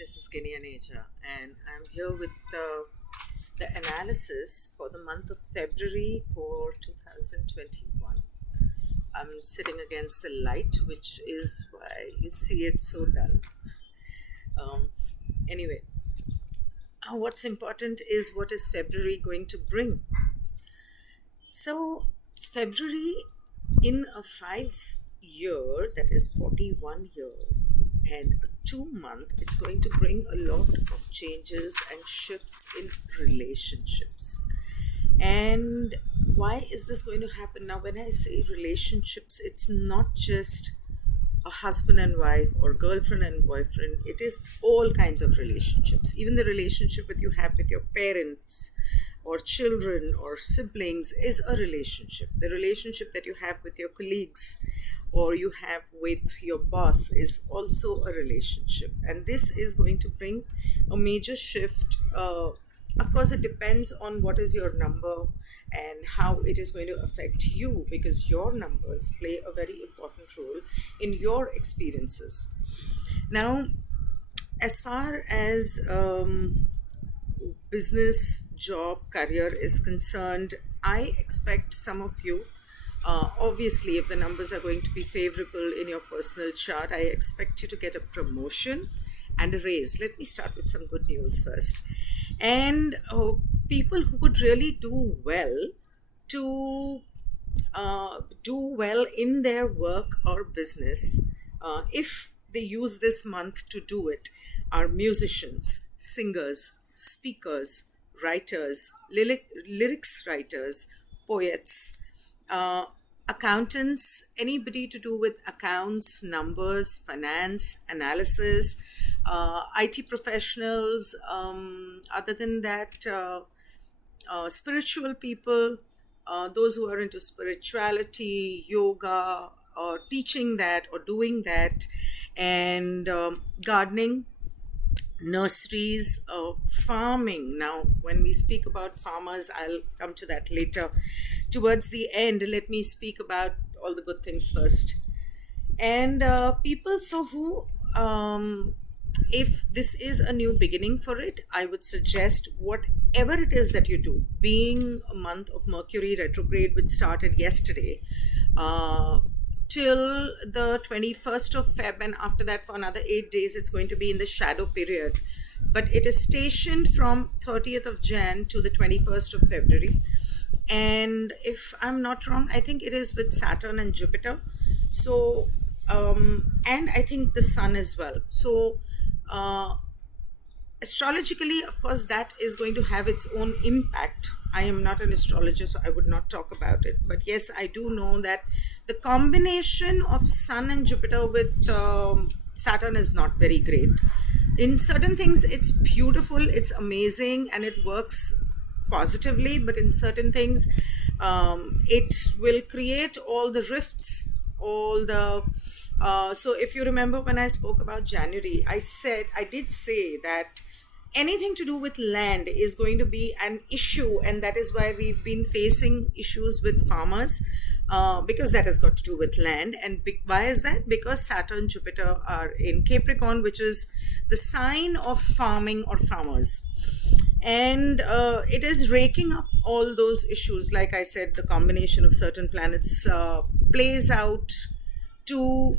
This is Ginni Aneja, and I'm here with the analysis for the month of February for 2021. I'm sitting against the light, which is why you see it so dull. Um, anyway, what's important is what is February going to bring. So, February in a 5 year, that is 41 year, and a 2 month, it's going to bring a lot of changes and shifts in relationships. And why is this going to happen? Now, when I say relationships, it's not just a husband and wife or girlfriend and boyfriend. It is all kinds of relationships. Even the relationship that you have with your parents or children or siblings is a relationship. The relationship that you have with your colleagues or you have with your boss is also a relationship. And this is going to bring a major shift. Of course, it depends on what is your number and how it is going to affect you, because your numbers play a very important role in your experiences. Now, as far as business, job, career is concerned, I expect some of you, obviously, if the numbers are going to be favorable in your personal chart, I expect you to get a promotion and a raise. Let me start with some good news first. And people who would really do well to do well in their work or business, if they use this month to do it, are musicians, singers, speakers, writers, lyrics writers, poets, accountants, anybody to do with accounts, numbers, finance, analysis, IT professionals. Other than that, spiritual people, those who are into spirituality, yoga, or teaching that or doing that, and gardening, nurseries, farming. Now, when we speak about farmers, I'll come to that later. Towards the end, let me speak about all the good things first. And people, so who, if this is a new beginning for it, I would suggest whatever it is that you do, being a month of Mercury retrograde, which started yesterday, till the 21st of Feb, and after that for another 8 days it's going to be in the shadow period, but it is stationed from 30th of Jan to the 21st of February. And if I'm not wrong, I think it is with Saturn and Jupiter. So and I think the Sun as well. So astrologically, of course, that is going to have its own impact. I am not an astrologer, so I would not talk about it. But yes, I do know that the combination of Sun and Jupiter with Saturn is not very great. In certain things, it's beautiful, it's amazing, and it works positively. But in certain things, it will create all the rifts, all the so if you remember when I spoke about January, I did say that anything to do with land is going to be an issue, and that is why we've been facing issues with farmers, because that has got to do with land. And why is that? Because Saturn, Jupiter are in Capricorn, which is the sign of farming or farmers. And it is raking up all those issues. Like I said, the combination of certain planets plays out to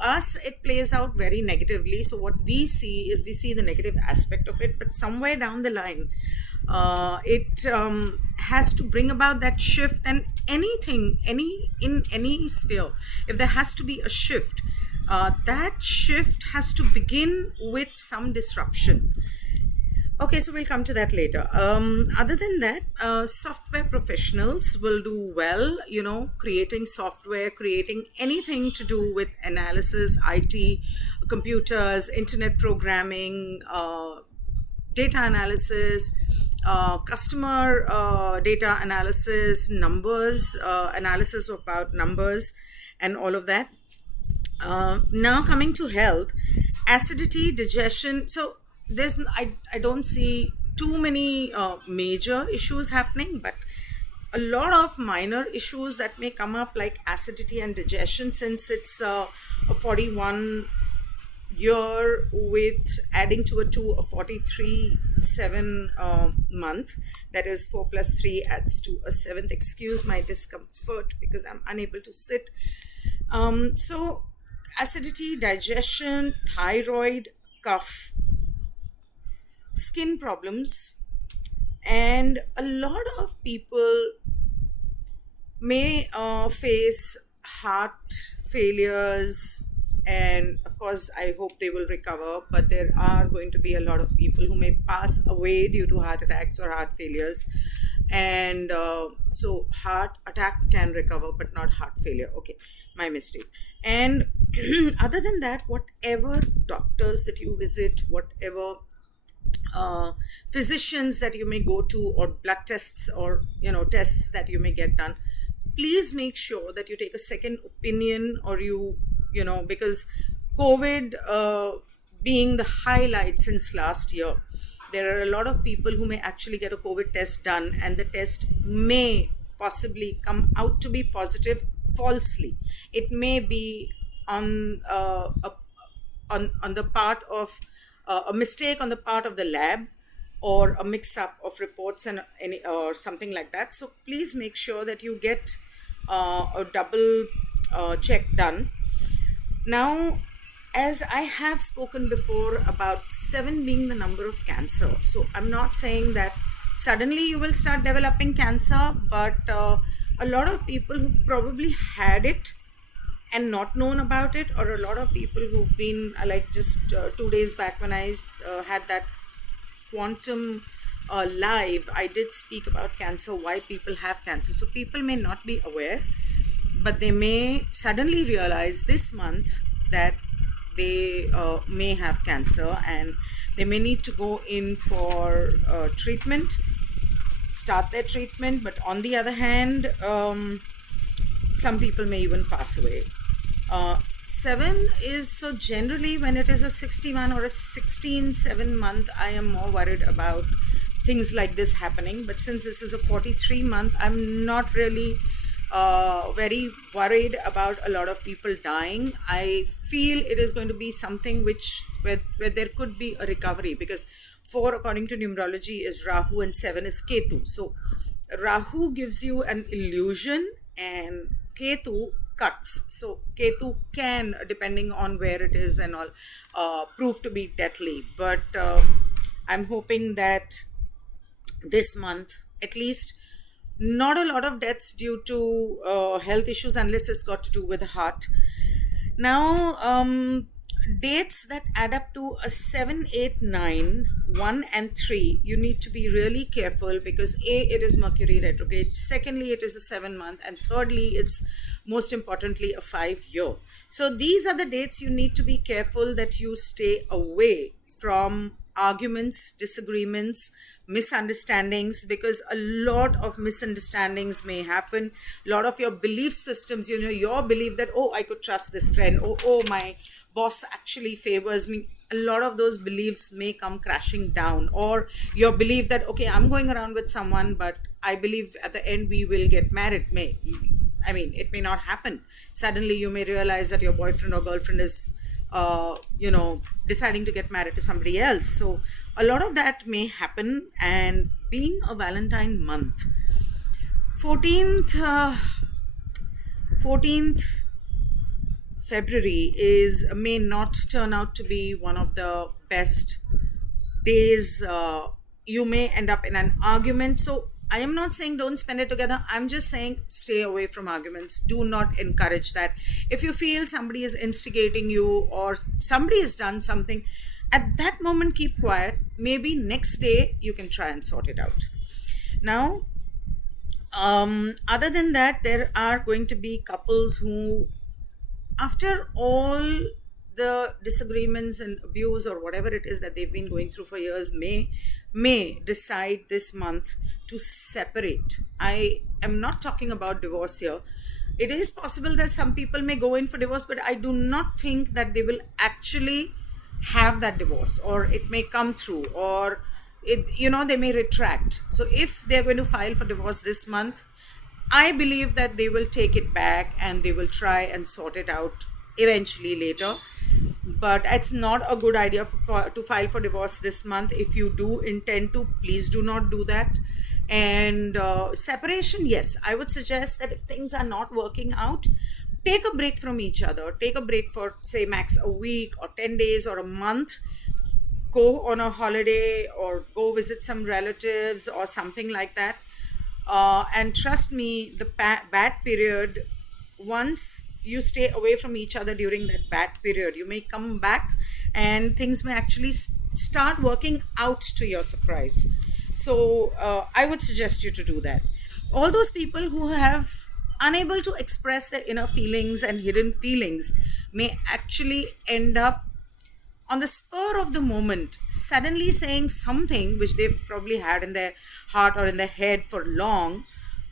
us, it plays out very negatively. So what we see is, we see the negative aspect of it, but somewhere down the line, it has to bring about that shift. And in any sphere, if there has to be a shift, that shift has to begin with some disruption. Okay, so we'll come to that later. Other than that, software professionals will do well, creating software, creating anything to do with analysis, IT, computers, internet programming, data analysis, customer data analysis, numbers, analysis about numbers, and all of that. Now coming to health, acidity, digestion. So I don't see too many major issues happening, but a lot of minor issues that may come up, like acidity and digestion, since it's a 41 year with adding to a 43 7 month, that is 4 plus 3 adds to a seventh. Excuse my discomfort because I'm unable to sit. So acidity, digestion, thyroid, cough, skin problems, and a lot of people may face heart failures, and of course I hope they will recover, but there are going to be a lot of people who may pass away due to heart attacks or heart failures. And so heart attack can recover but not heart failure. Okay, my mistake. And other than that, whatever doctors that you visit, whatever physicians that you may go to, or blood tests, or tests that you may get done, please make sure that you take a second opinion, or because COVID being the highlight since last year, there are a lot of people who may actually get a COVID test done, and the test may possibly come out to be positive falsely. It may be on on the part of a mistake on the part of the lab, or a mix up of reports and any or something like that. So please make sure that you get a double check done. Now, as I have spoken before about 7 being the number of cancer, so I'm not saying that suddenly you will start developing cancer, but a lot of people who've probably had it and not known about it, or a lot of people who've been like just 2 days back when I had that quantum live, I did speak about cancer, why people have cancer. So people may not be aware, but they may suddenly realize this month that they may have cancer, and they may need to go in for treatment, start their treatment. But on the other hand, some people may even pass away. 7 is, so generally when it is a 61 or a 16/7 month, I am more worried about things like this happening. But since this is a 43 month, I'm not really very worried about a lot of people dying. I feel it is going to be something where there could be a recovery, because 4 according to numerology is Rahu and 7 is Ketu. So Rahu gives you an illusion and Ketu cuts. So Ketu can, depending on where it is and all, prove to be deathly. But I'm hoping that this month, at least, not a lot of deaths due to health issues, unless it's got to do with the heart. Now, dates that add up to a 7, 8, 9, 1 and 3, you need to be really careful, because it is Mercury retrograde, secondly it is a 7 month, and thirdly it's most importantly a 5 year. So these are the dates you need to be careful that you stay away from arguments, disagreements, misunderstandings, because a lot of misunderstandings may happen. A lot of your belief systems, your belief that, oh, I could trust this friend, oh, my boss actually favors me, a lot of those beliefs may come crashing down. Or your belief that, okay, I'm going around with someone, but I believe at the end we will get married. It may not happen. Suddenly you may realize that your boyfriend or girlfriend is deciding to get married to somebody else. So a lot of that may happen. And being a Valentine month, 14th February may not turn out to be one of the best days. You may end up in an argument. So I am not saying don't spend it together. I'm just saying stay away from arguments. Do not encourage that. If you feel somebody is instigating you, or somebody has done something, at that moment keep quiet. Maybe next day you can try and sort it out. Now, other than that, there are going to be couples who, after all the disagreements and abuse or whatever it is that they've been going through for years, may decide this month to separate. I am not talking about divorce here. It is possible that some people may go in for divorce, but I do not think that they will actually have that divorce, or it may come through, or they may retract. So if they're going to file for divorce this month, I believe that they will take it back and they will try and sort it out eventually later. but it's not a good idea to file for divorce this month. If you do intend to, please do not do that. And separation, yes, I would suggest that if things are not working out, take a break from each other. Take a break for, say, max a week or 10 days or a month. Go on a holiday or go visit some relatives or something like that. And trust me, the bad period, once you stay away from each other during that bad period, you may come back and things may actually start working out to your surprise. So I would suggest you to do that. All those people who have unable to express their inner feelings and hidden feelings may actually end up on the spur of the moment suddenly saying something which they've probably had in their heart or in their head for long,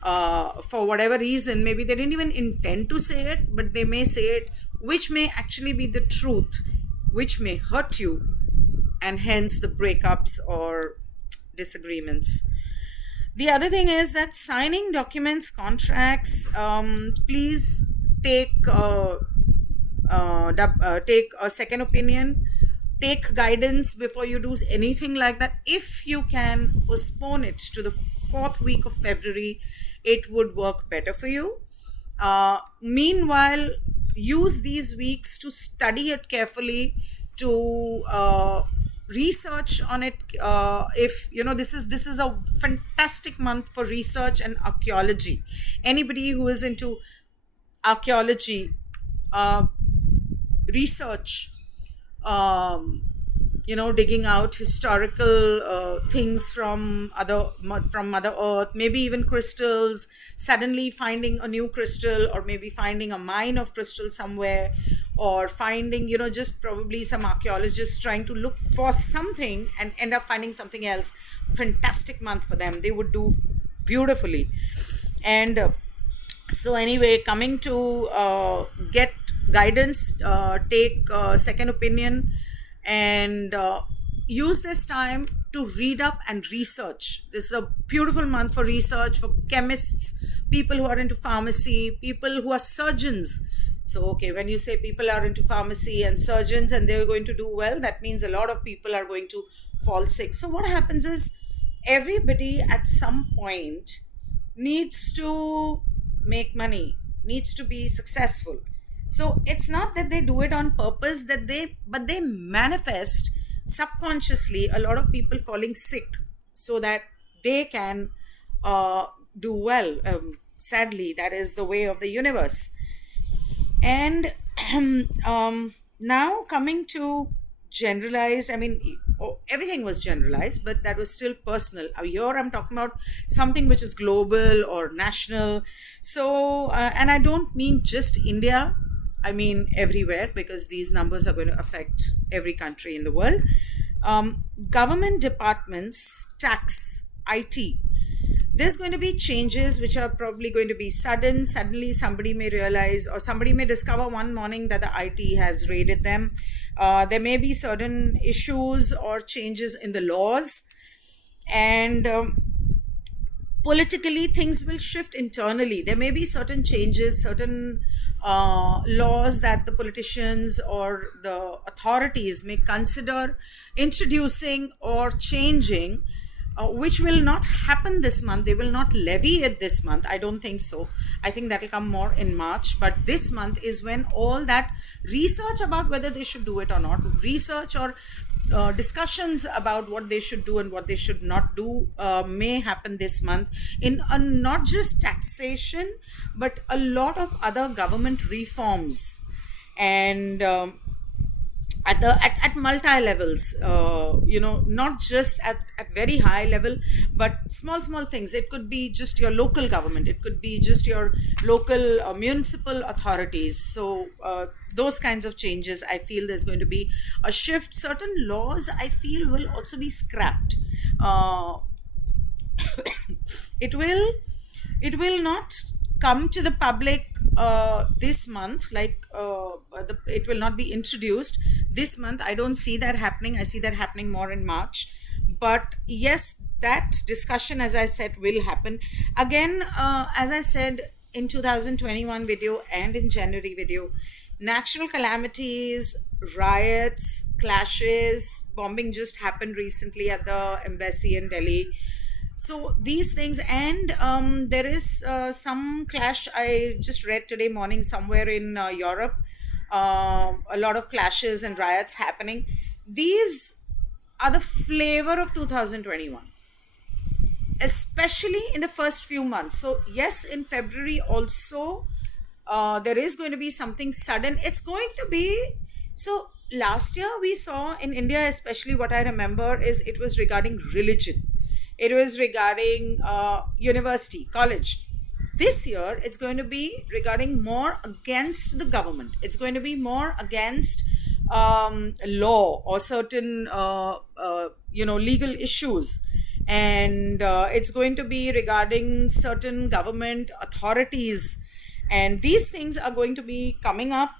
for whatever reason. Maybe they didn't even intend to say it, but they may say it, which may actually be the truth, which may hurt you, and hence the breakups or disagreements. The other thing is that signing documents, contracts, please take take a second opinion, take guidance before you do anything like that. If you can postpone it to the fourth week of February, it would work better for you. Meanwhile, use these weeks to study it carefully, to research on it. If you know, this is a fantastic month for research and archaeology. Anybody who is into archaeology, research, digging out historical things from Mother Earth, maybe even crystals, suddenly finding a new crystal, or maybe finding a mine of crystal somewhere, or finding, just probably some archaeologists trying to look for something and end up finding something else. Fantastic month for them. They would do beautifully. And so anyway, coming to get guidance, take second opinion, and use this time to read up and research. This is a beautiful month for research, for chemists, people who are into pharmacy, people who are surgeons. So okay, when you say people are into pharmacy and surgeons and they're going to do well, that means a lot of people are going to fall sick. So what happens is, everybody at some point needs to make money, needs to be successful. So it's not that they do it on purpose, but they manifest subconsciously a lot of people falling sick so that they can do well. Sadly, that is the way of the universe. And now coming to generalized, I mean, everything was generalized, but that was still personal. Here I'm talking about something which is global or national. So, and I don't mean just India, I mean everywhere, because these numbers are going to affect every country in the world. Government departments, tax, IT, there's going to be changes which are probably going to be sudden. Suddenly somebody may realize, or somebody may discover one morning that the IT has raided them. There may be certain issues or changes in the laws, and politically things will shift internally. There may be certain changes, certain laws that the politicians or the authorities may consider introducing or changing, which will not happen this month. They will not levy it this month. I don't think so. I think that will come more in March. But this month is when all that research about whether they should do it or not, research or discussions about what they should do and what they should not do may happen this month, in not just taxation, but a lot of other government reforms. And at multi levels, not just at very high level, but small things. It could be just your local government, it could be just your local municipal authorities. So those kinds of changes, I feel there's going to be a shift. Certain laws, I feel, will also be scrapped. It will not come to the public this month, like it will not be introduced this month. I don't see that happening. I see that happening more in March. But yes, that discussion, as I said, will happen again. As I said in 2021 video and in January video, natural calamities, riots, clashes, bombing just happened recently at the embassy in Delhi. So these things, and there is some clash I just read today morning somewhere in Europe. A lot of clashes and riots happening. These are the flavor of 2021, especially in the first few months. So yes, in February also, there is going to be something sudden. It's going to be, so last year we saw in India, especially, what I remember is it was regarding religion, it was regarding university, college. This year it's going to be regarding more against the government, it's going to be more against law or certain legal issues, and it's going to be regarding certain government authorities, and these things are going to be coming up.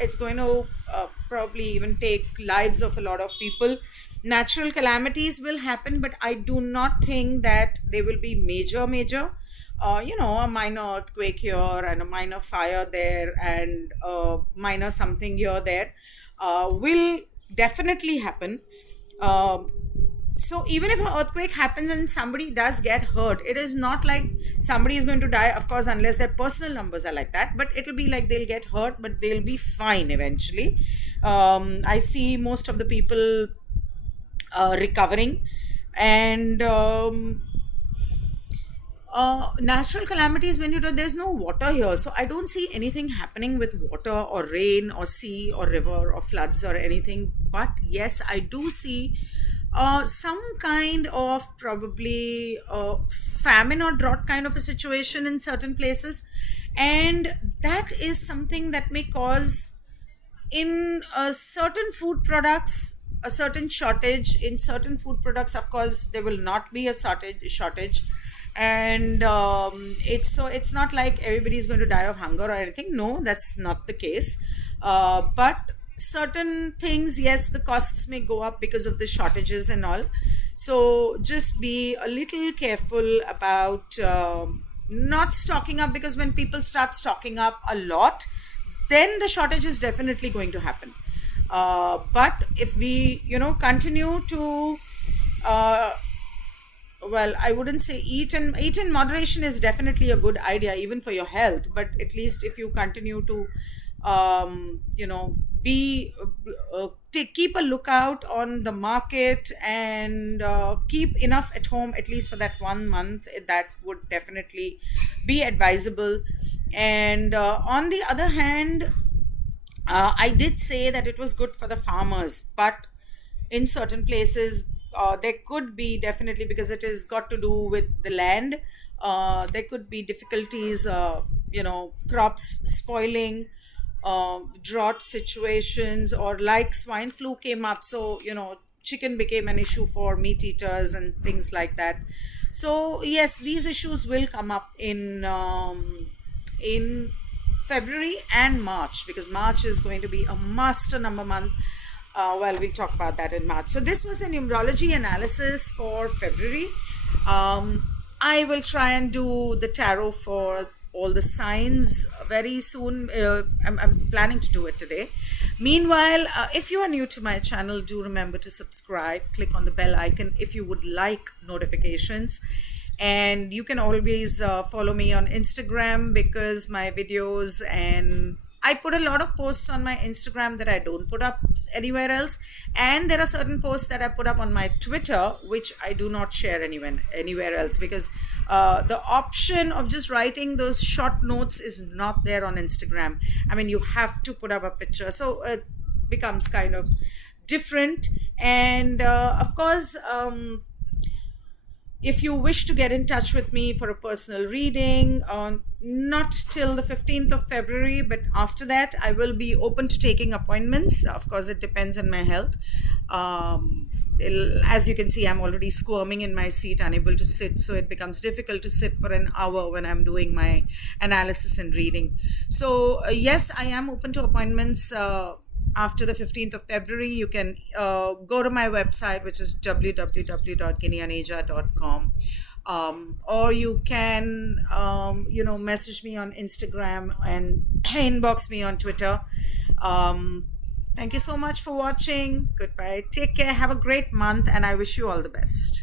It's going to probably even take lives of a lot of people. Natural calamities will happen, but I do not think that they will be major. A minor earthquake here and a minor fire there and minor something here there will definitely happen. Um so even if an earthquake happens and somebody does get hurt, it is not like somebody is going to die, of course, unless their personal numbers are like that, but it'll be like they'll get hurt but they'll be fine eventually. I see most of the people recovering, and natural calamities, when there's no water here, so I don't see anything happening with water or rain or sea or river or floods or anything. But yes, I do see some kind of probably famine or drought kind of a situation in certain places, and that is something that may cause in certain food products a certain shortage. In certain food products, of course, there will not be a shortage, and it's not like everybody is going to die of hunger or anything. No, that's not the case. But certain things, yes, the costs may go up because of the shortages and all. So just be a little careful about not stocking up, because when people start stocking up a lot, then the shortage is definitely going to happen. But if we continue to uh, well, I wouldn't say eat in moderation is definitely a good idea even for your health, but at least if you continue to be keep a lookout on the market and keep enough at home at least for that 1 month, that would definitely be advisable. And on the other hand, I did say that it was good for the farmers, but in certain places, there could be, definitely, because it is got to do with the land. There could be difficulties, crops spoiling, drought situations, or like swine flu came up. So, chicken became an issue for meat eaters and things like that. So, yes, these issues will come up in February and March, because March is going to be a master number month. Well, we'll talk about that in March. So this was the numerology analysis for February. I will try and do the tarot for all the signs very soon. I'm planning to do it today. Meanwhile, if you are new to my channel, do remember to subscribe. Click on the bell icon if you would like notifications. And you can always follow me on Instagram, because my videos, and I put a lot of posts on my Instagram that I don't put up anywhere else, and there are certain posts that I put up on my Twitter which I do not share anywhere else, because the option of just writing those short notes is not there on Instagram. I mean, you have to put up a picture, so it becomes kind of different. And of course, if you wish to get in touch with me for a personal reading, not till the 15th of February, but after that, I will be open to taking appointments. Of course, it depends on my health. As you can see, I'm already squirming in my seat, unable to sit. So it becomes difficult to sit for an hour when I'm doing my analysis and reading. So, yes, I am open to appointments. After the 15th of February, you can go to my website, which is www.ginnianeja.com. or you can message me on Instagram and inbox me on Twitter. um, Thank you so much for watching. Goodbye, take care, have a great month, and I wish you all the best.